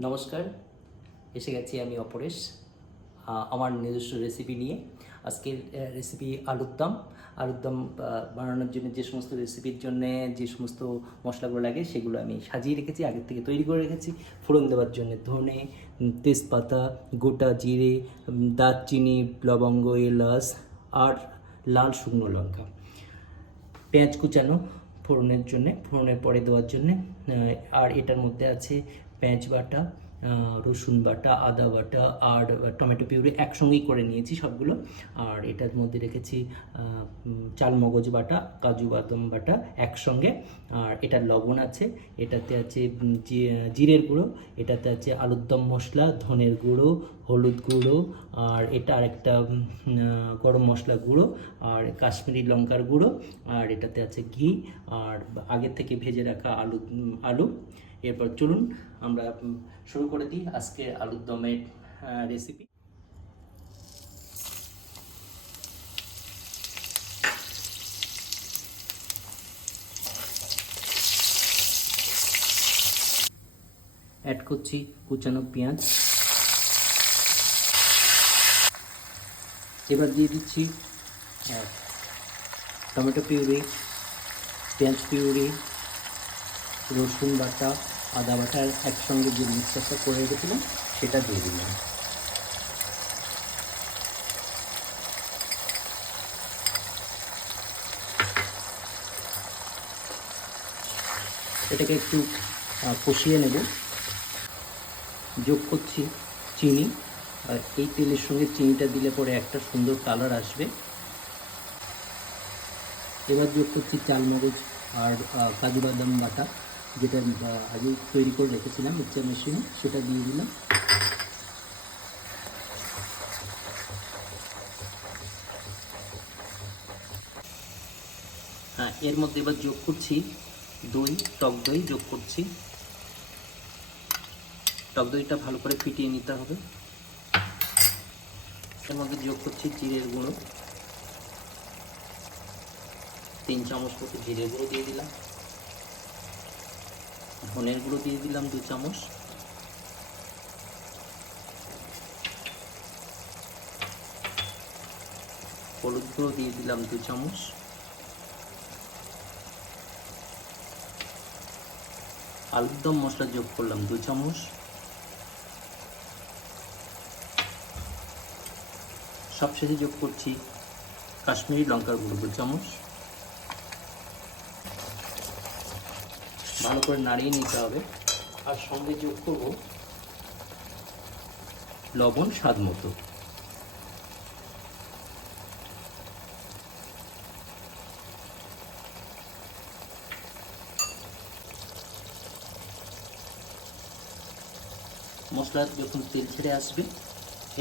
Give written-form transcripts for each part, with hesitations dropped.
নমস্কার, এসে গেছি আমি অপরেশ আমার নিজস্ব রেসিপি নিয়ে। আজকের রেসিপি আলুর দম বানানোর জন্য যে সমস্ত রেসিপির জন্য যে সমস্ত মশলাগুলো লাগে সেগুলো আমি সাজিয়ে রেখেছি, আগের থেকে তৈরি করে রেখেছি। ফোড়ন দেওয়ার জন্য ধনে, তেজপাতা, গোটা জিরে, দারচিনি, লবঙ্গ, এলাচ আর লাল শুকনো লঙ্কা, পেঁয়াজ কুচানো ফোড়নের পরে দেওয়ার জন্যে। আর এটার মধ্যে আছে পেঁয়াজ বাটা, রসুন বাটা, আদা বাটা আর টমেটো পিউরি একসঙ্গেই করে নিয়েছি সবগুলো। আর এটার মধ্যে রেখেছি চাল মগজ বাটা, কাজু বাদাম বাটা একসঙ্গে। আর এটার লবণ আছে, এটাতে আছে জিরের গুঁড়ো, এটাতে আছে আলুর দম মশলা, ধনের গুঁড়ো, হলুদ গুঁড়ো, আর এটা আরেকটা গরম মশলা গুঁড়ো, আর কাশ্মীরি লঙ্কার গুঁড়ো, আর এটাতে আছে ঘি, আর আগে থেকে ভেজে রাখা আলু। এরপর চলুন আমরা শুরু করে দিই আজকে আলুর দমের রেসিপি। অ্যাড করছি কুচানো পেঁয়াজ, এবার দিয়ে দিচ্ছি টমেটো পিউরি, পেঁয়াজ পিউরি, রসুন বাটা, আদা বাটা একসঙ্গে যে মিক্সচারটা করে রেখেছিলাম সেটা দিয়ে দিলাম। এটাকে একটু কষিয়ে নেব। যোগ করছি চিনি, আর এই তেলের সঙ্গে চিনিটা দিলে পরে একটা সুন্দর কালার আসবে। এবার যোগ করছি চালমগজ আর কাজু বাদাম বাটা, যেটা আগে তৈরি করে রেখেছিলাম মিক্সচার মেশিনে, সেটা দিয়ে দিলাম। হ্যাঁ, এর মধ্যে এবার যোগ করছি টক দই যোগ করছি। টক দইটা ভালো করে ফিটিয়ে নিতে হবে। এর মধ্যে যোগ করছি জিরের গুঁড়ো, 3 চামচ মতো জিরের গুঁড়ো দিয়ে দিলাম। ধনের গুঁড়ো দিয়ে দিলাম 2 চামচ। হলুদ গুঁড়ো দিয়ে দিলাম 2 চামচ। আলুর দম মশলা যোগ করলাম 2 চামচ। সবশেষে যোগ করছি কাশ্মীরি লঙ্কার গুঁড়ো 2 চামচ। ভালো করে নাড়িয়ে নিতে হবে। আর সঙ্গে যোগ করব লবণ স্বাদ মতো। মশলা যখন তেল ছেড়ে আসবে,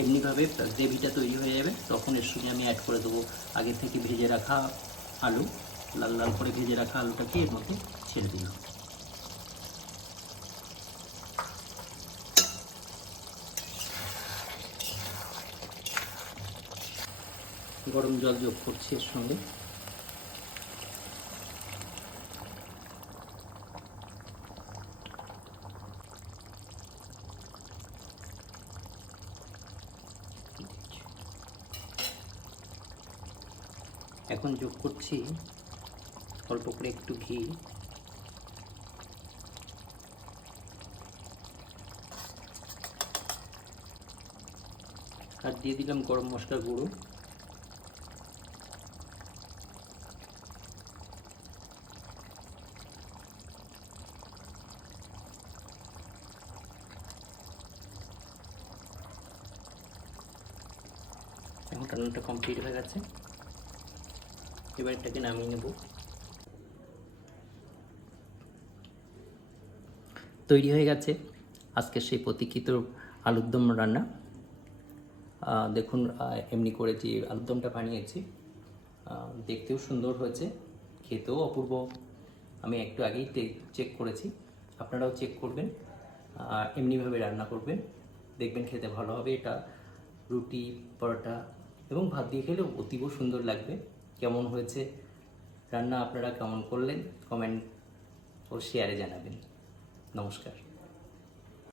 এমনিভাবে গ্রেভিটা তৈরি হয়ে যাবে, তখন এর সঙ্গে আমি অ্যাড করে দেবো আগে থেকে ভেজে রাখা আলু। লাল লাল করে ভেজে রাখা আলুটাকে এর মধ্যে ছেড়ে দিলাম। গরম জল যোগ করছি এর সঙ্গে। এখন যোগ করছি অল্প করে একটু ঘি, আর দিয়ে দিলাম গরম মশলার গুঁড়ো। এখন রান্নাটা কমপ্লিট হয়ে গেছে, এবার এটাকে নামিয়ে নেব। তৈরি হয়ে গেছে আজকে সেই প্রতীক্ষিত আলুর দম রান্না। দেখুন, এমনি করে যে আলুর দমটা বানিয়েছি, দেখতেও সুন্দর হয়েছে, খেতেও অপূর্ব। আমি একটু আগেই চেক করেছি, আপনারাও চেক করবেন। এমনিভাবে রান্না করবেন, দেখবেন খেতে ভালো হবে। এটা রুটি, পরোটা এবং ভাত দিয়ে খেলেও অতীব সুন্দর লাগবে। কেমন হয়েছে রান্না, আপনারা কেমন করলেন, কমেন্ট ও শেয়ারে জানাবেন। নমস্কার।